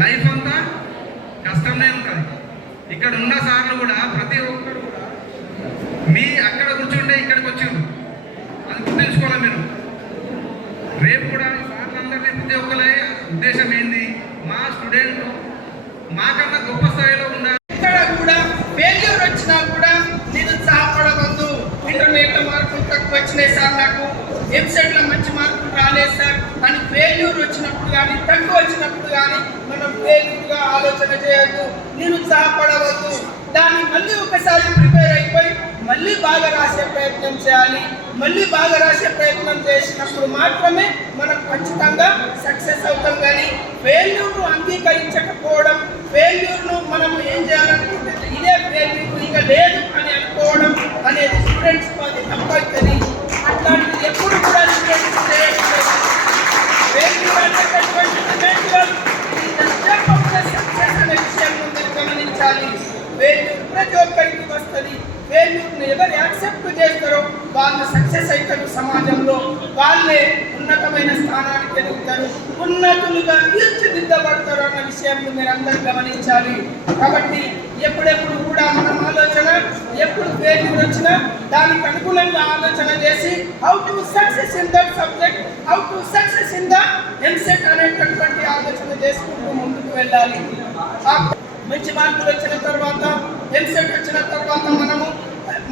Life అంతా కష్టంనే ఉంటుంది. ఇక్కడ ఉన్న సార్లు కూడా ప్రతి ఒక్కరు కూడా మీ అక్కడ కూర్చుంటే ఇక్కడికి వచ్చిండ్రు, అది గుర్తుంచుకోవాలి మీరు. రేపు కూడా సార్లందరినీ ప్రతి ఒక్కరి ఉద్దేశం ఏంది, మా స్టూడెంట్ మాకన్నా గొప్ప స్థాయిలో ఉండాలి. ఇక్కడ కూడా ఫెయిల్యూర్ వచ్చినా కూడా నిరుత్సాహపడవద్దు. ఇంటర్నెట్లో మార్కులు తక్కువ వచ్చినాయి సార్, నాకు ఎంసెట్లో మంచి మార్కులు రాలేదు సార్ అని ఫెయిల్యూర్ వచ్చినప్పుడు కానీ తక్కువ వచ్చినప్పుడు కానీ మనం ఫెయిల్యూర్గా ఆలోచన చేయొద్దు, నిరుత్సాహపడవద్దు. దాన్ని మళ్ళీ ఒకసారి ప్రిపేర్ అయిపోయి మళ్ళీ బాగా రాసే ప్రయత్నం చేయాలి. మళ్ళీ బాగా రాసే ప్రయత్నం చేసినప్పుడు మాత్రమే మనం ఖచ్చితంగా సక్సెస్ అవుతాం. కానీ ఫెయిల్యూర్ను అంగీకరించకపోవడం, ఫెయిల్యూర్ను మనం ఏం చేయాలనుకుంటే ఇదే ఫెయిల్యూర్ ఇక లేదు అని అనుకోవడం అనేది స్టూడెంట్స్కి అది తప్పవుతుంది. అట్లాంటిది ఎప్పుడు కూడా స్టూడెంట్స్ చేయట్లేదు. ఫెయిల్యూర్ అనేటటువంటి సక్సెస్ అనే విషయం మీరు గమనించాలి. ఫెయిల్యూర్ ప్రతి ఒక్కరికి వస్తుంది. ఫెయిల్యూర్ని ఎవరు యాక్సెప్ట్ చేస్తారో వాళ్ళు సక్సెస్ అవుతారు, సమాజంలో వాళ్ళే ఉన్నతమైన స్థానానికి ఎదుగుతారు, ఉన్నతులుగా తీర్చిదిద్దబడతారు అన్న విషయాన్ని మీరు అందరూ గమనించాలి. కాబట్టి ఎప్పుడెప్పుడు కూడా మనం ఆలోచన, ఎప్పుడు ఫెయిల్యూర్ వచ్చినా దానికి అనుకూలంగా ఆలోచన చేసి how to success in that subject, how to success in the EAMCET అనేటటువంటి ఆలోచన చేసుకుంటూ ముందుకు వెళ్ళాలి. మంచి మార్కులు వచ్చిన తర్వాత, ఎంసెట్ వచ్చిన తర్వాత మనము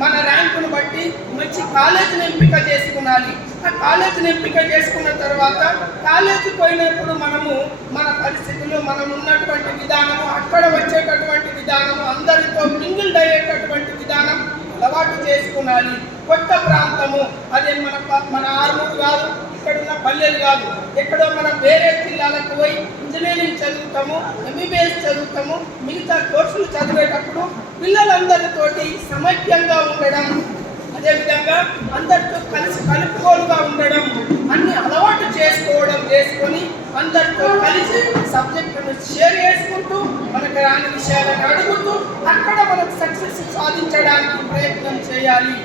మన ర్యాంకును బట్టి మంచి కాలేజీని ఎంపిక చేసుకునాలి. ఆ కాలేజీని ఎంపిక చేసుకున్న తర్వాత కాలేజీ పోయినప్పుడు మన పరిస్థితులు, మనం ఉన్నటువంటి విధానము, అక్కడ వచ్చేటటువంటి విధానము, అందరితో మింగిల్డ్ అయ్యేటటువంటి విధానం అలవాటు చేసుకున్నాలి. కొత్త ప్రాంతము, అదే మన ఆర్మూరు కాదు, ఇక్కడున్న పల్లెలు కాదు, ఎక్కడో మనం వేరే జిల్లాలకు పోయి ఇంజనీరింగ్ చదువుతాము, ఎంబీబీఎస్ చదువుతాము, మిగతా కోర్సులు చదివేటప్పుడు పిల్లలందరితోటి సమైక్యంగా ఉండడం, అదేవిధంగా అందరితో కలిసి కలుపుకోలుగా ఉండడం, అన్ని అలవాటు చేసుకొని అందరితో కలిసి సబ్జెక్టును షేర్ చేసుకుంటూ మనకు రాని విషయాలను అడుగుతూ అక్కడ మనం సక్సెస్ సాధించడానికి ప్రయత్నం చేయాలి.